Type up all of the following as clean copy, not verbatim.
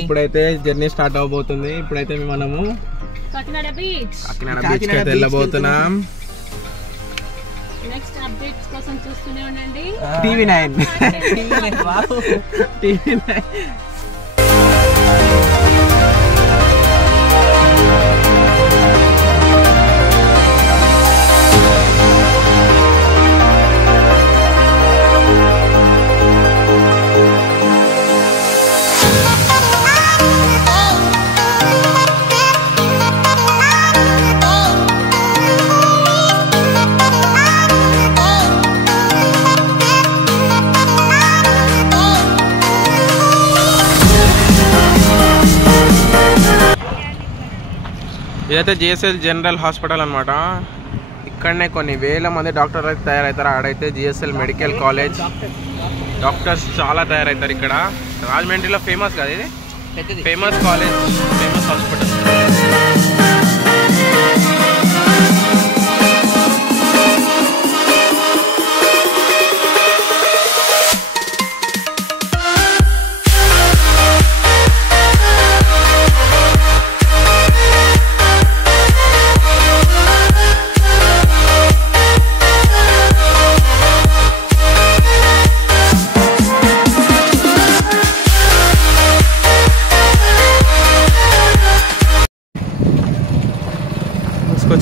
ఇప్పుడైతే journey start అవబోతుంది. ఇప్పుడైతే మనము కాకినాడ బీచ్ అయితే వెళ్ళబోతున్నాం. నెక్స్ట్ అప్డేట్స్ కోసం చూస్తూనే ఉండండి TV9. ఇదైతే జిఎస్ఎల్ జనరల్ హాస్పిటల్ అనమాట. ఇక్కడనే కొన్ని వేల మంది డాక్టర్లు అయితే తయారవుతారు. ఆడైతే జిఎస్ఎల్ మెడికల్ కాలేజ్ డాక్టర్స్ చాలా తయారవుతారు. ఇక్కడ రాజమండ్రిలో ఫేమస్ కదా ఇది, ఫేమస్ కాలేజ్, ఫేమస్ హాస్పిటల్.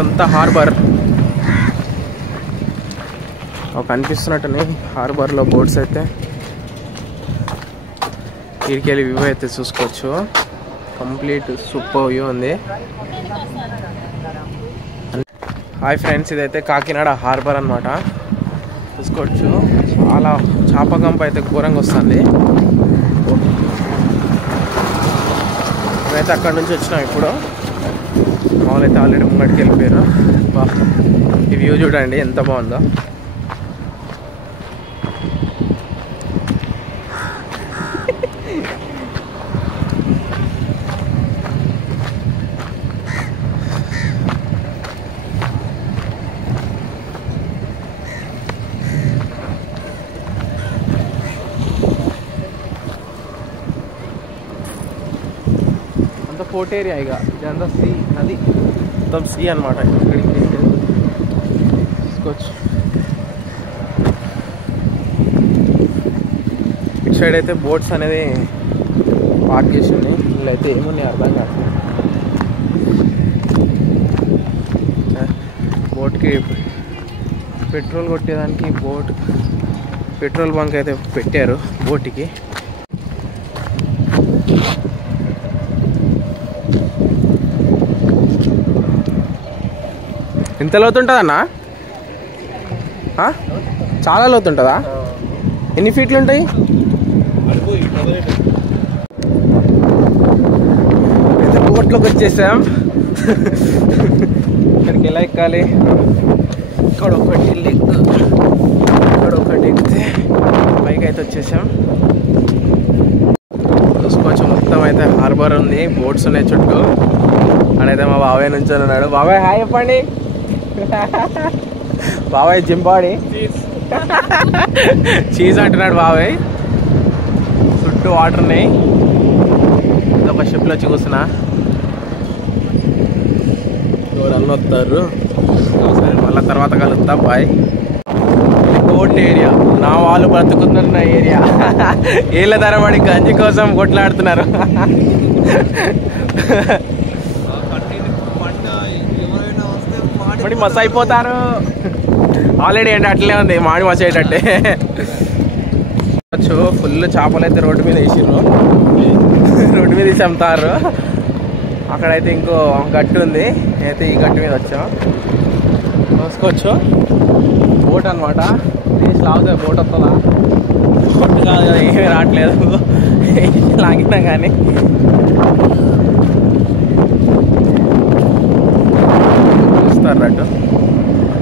అంతా హార్బర్ కనిపిస్తున్నట్టునే. హార్బర్లో బోట్స్ అయితే ఇరికెళ్ళి వ్యూ అయితే చూసుకోవచ్చు. కంప్లీట్ సూపర్ వ్యూ ఉంది. హాయ్ ఫ్రెండ్స్, ఇదైతే కాకినాడ హార్బర్ అనమాట. చూసుకోవచ్చు చాలా చాపగంప అయితే ఘోరంగా వస్తుంది. మేమైతే అక్కడ నుంచి వచ్చినాం. ఇప్పుడు మామూలు అయితే ఆల్రెడీ ముంగడికి వెళ్ళిపోయారు. ఈ వ్యూ చూడండి ఎంత బాగుందో. అంత పోర్ట్ ఏరియా, ఇక ఇదంతా సీ, నది మొత్తం సీ అనమాట. ఇక్కడికి తీసుకోవచ్చు. ఇటు సైడ్ అయితే బోట్స్ అనేది పార్క్ చేసి ఉన్నాయి. ఇలా అయితే ఏమున్నాయి అర్థం కాదు. బోట్కి పెట్రోల్ కొట్టేదానికి పెట్రోల్ బంక్ అయితే పెట్టారు బోట్కి. ఎంత లోతు ఉంటుందన్నా? చాలా లోతు ఉంటుందా? ఎన్ని ఫీట్లు ఉంటాయి? అయితే బోట్లోకి వచ్చేసాం. ఇక్కడికి ఎలా ఎక్కాలి? ఇక్కడ ఒకటి ఎక్కితే పైకి అయితే వచ్చేసాం. చూసుకోవచ్చు మొత్తం అయితే హార్బర్ ఉంది, బోట్స్ ఉన్నాయి చుట్టూ. అడైతే మా బాబాయ్ నుంచి ఉన్నాడు. బాబాయ్ హాయ్ చెప్పండి. బాబాయ్ జింబాడి చీజ్ అంటున్నాడు బాబాయ్. చుట్టూ వాటర్ ఉన్నాయి. ఒక షిప్లో వచ్చి కూర్చున్నా. ఎవరన్నా వస్తారు, సరే మళ్ళీ తర్వాత కలుస్తా. బాయ్. బోట్ ఏరియా, నా వాళ్ళు బ్రతుకుతున్న ఏరియా. ఏళ్ళ తరబడి గంజి కోసం కొట్లాడుతున్నారు. మరి మస్తు అయిపోతారు. ఆల్రెడీ ఏంటి అట్లే ఉంది, మాడి మస్తు అయ్యేటట్టే. ఫుల్ చేపలు అయితే రోడ్డు మీద వేసిర్రు. రోడ్డు మీద వేసి అమ్ముతారు. అక్కడైతే ఇంకో గట్టు ఉంది. అయితే ఈ గట్టు మీద వచ్చాం. చూసుకోవచ్చు బోట్ అనమాట. లాగుతుంది బోట్ వస్తుందా? బోట్ కాదు కదా, ఏమీ రావట్లేదు. లాగినా కానీ చూస్తారు అటు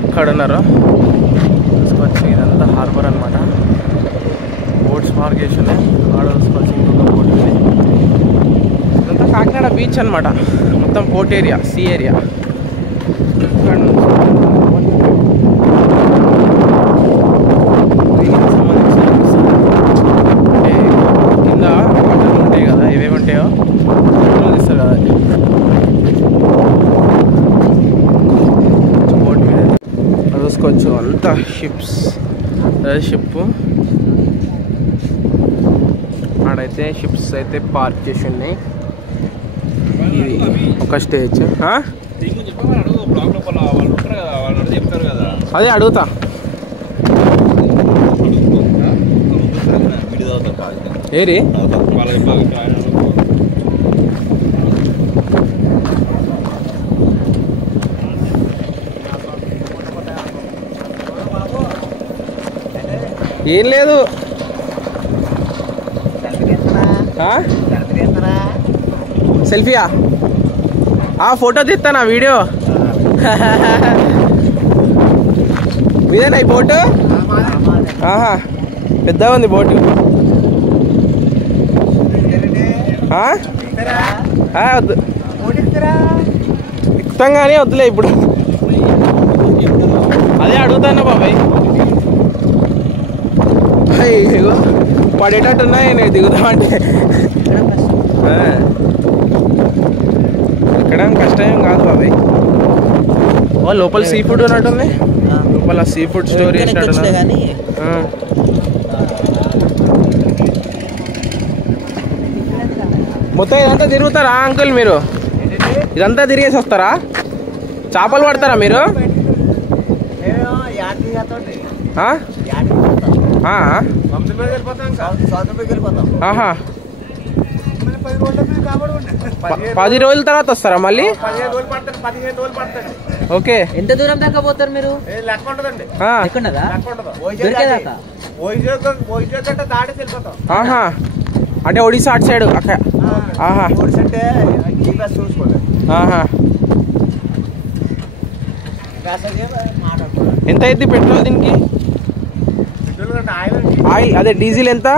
ఇక్కడ ఉన్నారు. చూసుకోవచ్చు ఇదంతా హార్బర్ అనమాట. బోట్స్ పార్క్ చేసి ఉన్నాయి. ఆడ చూసుకోవచ్చు ఇంకొక బోట్ ఉంది. ఇదంతా కాకినాడ బీచ్ అనమాట. మొత్తం పోర్ట్ ఏరియా, సీ ఏరియా. ఇక్కడ కింద వాటర్ ఉంటాయి కదా, ఇవేమో షిప్స్ షిప్ ఆడైతే షిప్స్ అయితే పార్క్ చేసి ఉన్నాయి. ఇది ఒక స్టేజ్. అదే అడుగుతా. ఏరి ఏం లేదు. సెల్ఫీయా? ఫోటో తీస్తానా? వీడియో ఇదేనా ఈ బోటు? పెద్దగా ఉంది బోటు. వద్దు, ఎక్కుతాం కానీ వద్దులే ఇప్పుడు. అదే అడుగుతాను బాబాయ్. పడేటట్టున్నాయి నేను దిగుదామంటే. ఎక్కడం కష్టం కాదు బాబాయ్. లోపల సీ ఫుడ్ ఉన్నట్టుంది. లోపల సీ ఫుడ్ స్టోర్ చేసినట్టు. మొత్తం ఇదంతా తిరుగుతారా అంకుల్ మీరు? ఇదంతా తిరిగేసి వస్తారా? చేపలు పడతారా మీరు? ఆహా, 10 రోజుల తర్వాత వస్తారా మళ్ళీ? ఓకే. ఎంత దూరం దాకా పోతారు మీరు? ఆహా, అంటే ఒడిశా అటు సైడ్. ఆహా, ఎంత అయింది పెట్రోల్ దీనికి? అదే డీజిల్ ఎంత?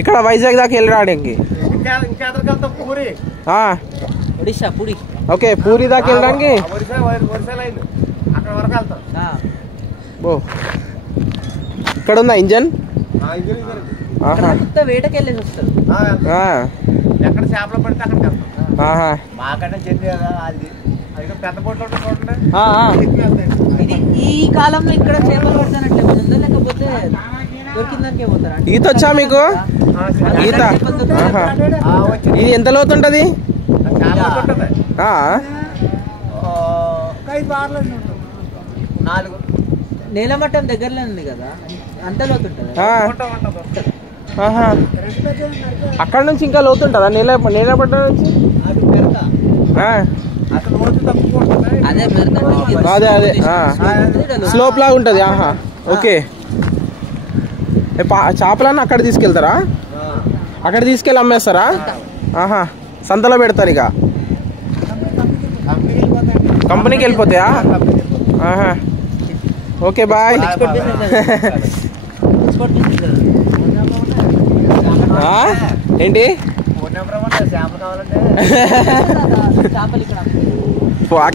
ఇక్కడ వైజాగ్ దాకా వెళ్ళి రావడానికి. ఓకే, పూరి దాకా వెళ్ళడానికి. ఇక్కడ ఉందా ఇంజన్? వేటకి వెళ్ళేసి వస్తారు. ఎక్కడ చేపలు పడితే అక్కడికి వెళ్తాం. మాకన్నా చెంది పెద్ద బోట్లు చూడండి. ఈ కాలంలో ఇక్కడ చేపలు పడతానంటే ఉందా, లేకపోతే దొరికిందానికే పోతారా? ఈత వచ్చా మీకు? ఈత ఇది ఎంత లోతుంటది? నేల మట్టం దగ్గరలో ఉంది కదా, అంత లోతుంటది. అక్కడ నుంచి ఇంకా లోతుంటదా నేల మట్టం నుంచి? అదే అదే స్లోప్ లాగా ఉంటది. ఓకే. చేపలన్నీ అక్కడ తీసుకెళ్తారా? అక్కడ తీసుకెళ్ళి అమ్మేస్తారా? సంతలో పెడతారు. ఇక కంపెనీకి వెళ్ళిపోతాయా? Okay, bye. ఏంటి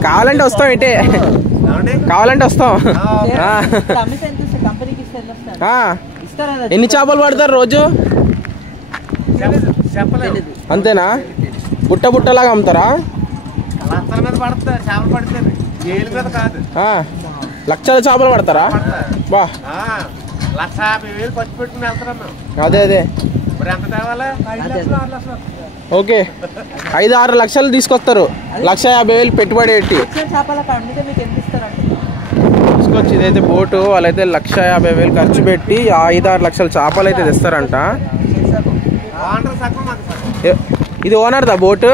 కావాలంటే వస్తాం. ఏంటి కావాలంటే వస్తాం. ఎన్ని చేపలు పడతారు రోజు? అంతేనా? బుట్ట బుట్టలాగా అమ్ముతారా? లక్షల చేపలు పడతారా? బా, అదే అదే. ఓకే, 5-6 లక్షలు తీసుకొస్తారు. 1,50,000 పెట్టుబడి పెట్టి తీసుకొచ్చి ఇదైతే బోటు. వాళ్ళైతే 1,50,000 ఖర్చు పెట్టి 5-6 లక్షల చేపలు అయితే తెస్తారంట. ఇది ఓనర్దా బోటు?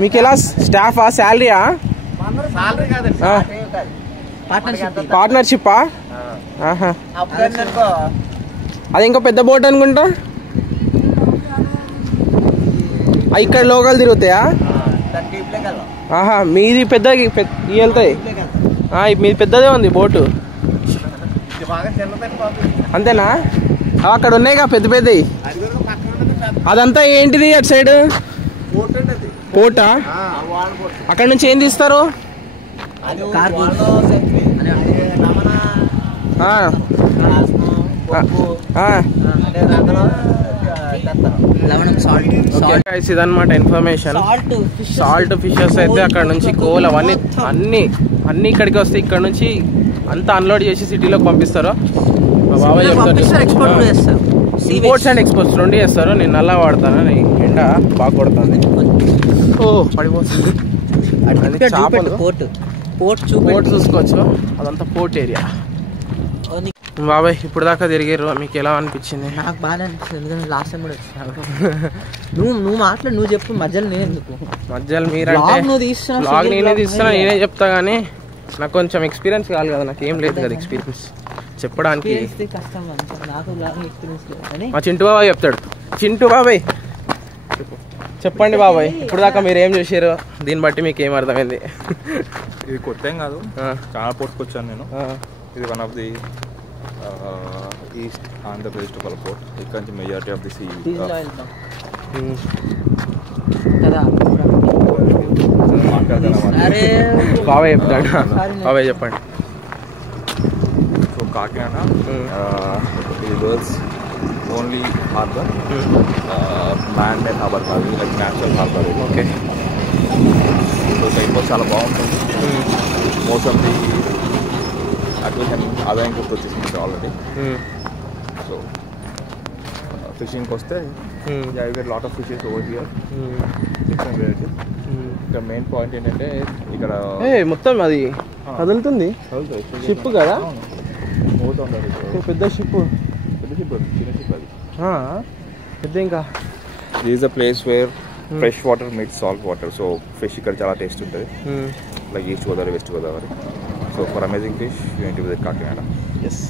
మీకు ఎలా స్టాఫా, శాలరీయా? పార్ట్నర్షిప్పా? అది ఇంకా పెద్ద బోట్ అనుకుంటా. ఇక్కడ లోకల్ తిరుగుతాయా? మీది పెద్ద వెళ్తాయి. మీది పెద్దదే ఉంది బోటు. అంతేనా? అక్కడ ఉన్నాయిగా పెద్ద పెద్దవి. అదంతా ఏంటిది అటు సైడ్? పోటా? అక్కడ నుంచి ఏం తీస్తారు? లవణం సాల్ట్ ఇదన్నమాట ఇన్ఫర్మేషన్. సాల్ట్ ఫిషెస్ అయితే అక్కడ నుంచి కోల్ అవన్నీ అన్ని ఇక్కడికి వస్తే ఇక్కడ నుంచి అంతా అన్లోడ్ చేసి సిటీలోకి పంపిస్తారు. బాబాయ్ చెప్తారు ఇంపోర్ట్స్ అండ్ ఎక్స్పోర్ట్స్ రెండు చేస్తారు. నేను నల్లా వాడతాను, ఎండ బాగా కొడుతుంది. ఓ పడిపోతుంది. పోర్ట్ చూసుకోవచ్చు, అదంతా పోర్ట్ ఏరియా. బాబాయ్ ఇప్పుడు దాకా తిరిగారు, మీకు ఎలా అనిపించింది? నాకు బాగా అనిపించింది. లాస్ట్ టైం కూడా వచ్చాను. నువ్వు మాట్లాడు, నువ్వు చెప్పు. మధ్యలో నేను ఎందుకు? మధ్యలో మీరంటే నేనే తీస్తున్నా, నేనే చెప్తా. కానీ నాకు కొంచెం ఎక్స్పీరియన్స్ కావాలి కదా, నాకు ఏం లేదు కదా ఎక్స్పీరియన్స్ చెప్పడానికి. మా చింటూ బాబాయ్ చెప్తాడు. చింటూ బాబాయ్ చెప్పండి బాబాయ్, ఇప్పుడు దాకా మీరు ఏం చూసారు, దీన్ని బట్టి మీకు ఏం అర్థమైంది? ఇది కొత్త ఏం కాదు, చాలా పోర్ట్కి వచ్చాను నేను. ఇది one of the east Andhra Pradesh to port. ఇక్కడ నుంచి మెజారిటీ ఆఫ్ ది సీ బాబాయ్ చెప్తాడు. బాబాయ్ చెప్పండి. సో కాకినాడ ఇది world's only harbour, man made harbour కాదు, like natural harbour. Okay. So టైంలో చాలా బాగుంటుంది. మోస్ట్ ఆఫ్ ది అక్వేషన్ ఆదాయం కూడా వచ్చేసింది ఆల్రెడీ. సో ఫిషింగ్కి వస్తే I get lot of fishes over here, different varieties. ఇక్కడ మెయిన్ పాయింట్ ఏంటంటే ఇక్కడ మొత్తం అది కదులుతుంది షిప్ కదా, పెద్ద షిప్. చిన్న షిప్ అది పెద్ద. ఇంకా this is the place where fresh water meets salt water. So fish ఇక్కడ చాలా టేస్ట్ ఉంటుంది, like east Godavari, west Godavari. So for amazing fish you need to visit Kakinada. Yes.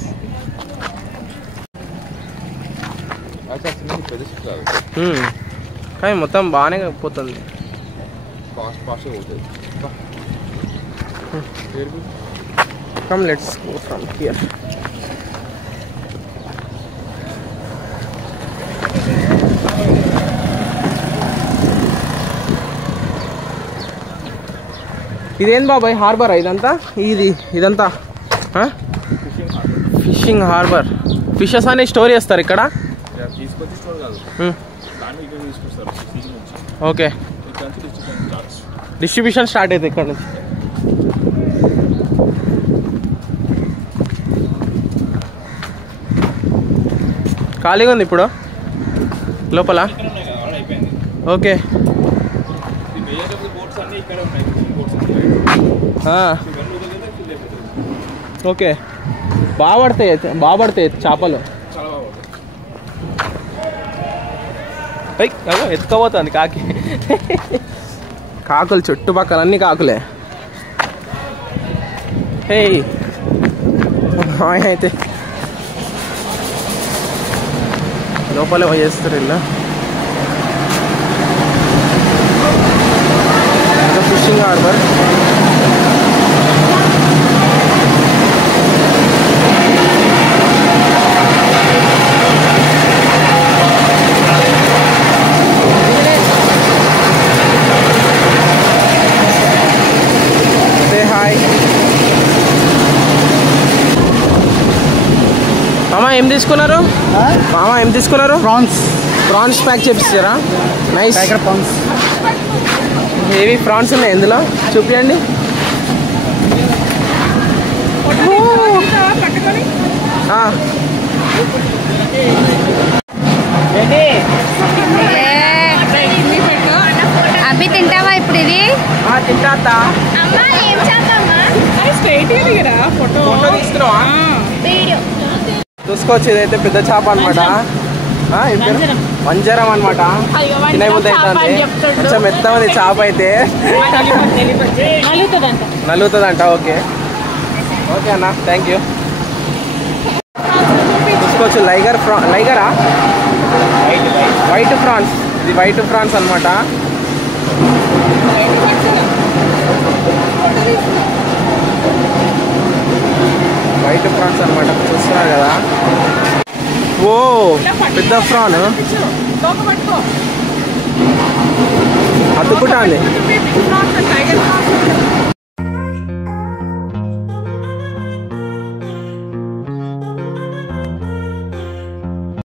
పెద్ద షిప్ కాదు కానీ మొత్తం బాగానే పోతుంది. ఫాస్ట్గా పోతుంది. Come, let's go from here. ఇదేం బాబాయ్ హార్బర్ ఇదంతా? ఇదంతా ఫిషింగ్ హార్బర్. ఫిషెస్ అనే స్టోర్ చేస్తారు ఇక్కడ. ఓకే. డిస్ట్రిబ్యూషన్ స్టార్ట్ అవుతుంది ఇక్కడ నుంచి. ఖాళీగా ఉంది ఇప్పుడు లోపల. ఓకే. ఓకే. బాగా పడతాయి చేపలు. ఎత్తుకోబోతుంది కాకి. కాకులు చుట్టుపక్కల అన్ని కాకులే. హే అయితే లోపలే చేస్తారు ఇలా. Fishing harbour. ఏం తీసుకున్నారు మామ? ఏం తీసుకున్నారు? ప్రాన్స్ ప్యాక్ చేపిస్తారా? నైస్. ప్రాన్స్ ఏవి ప్రాన్స్ ఉన్నాయి ఇందులో చూపించండి. అభి తింటావా ఇప్పుడు? ఇది తింటా. చూసుకోవచ్చు, ఇదైతే పెద్ద చేప అనమాట. వంజరం అనమాట. తినబుద్ధి అవుతుంది. కొంచెం మెత్తది చేప అయితే. నలుగుతుందంట. ఓకే ఓకే అన్న, థ్యాంక్ యూ. చూసుకోవచ్చు లైగరా వైట్ ఫ్రాన్స్. ఇది వైట్ ఫ్రాన్స్ అనమాట. వైట్ ఫ్రాన్స్ అనమాట, చూస్తున్నారు కదా. ఓ పెద్ద ఫ్రాన్ అతుక్కుంటా.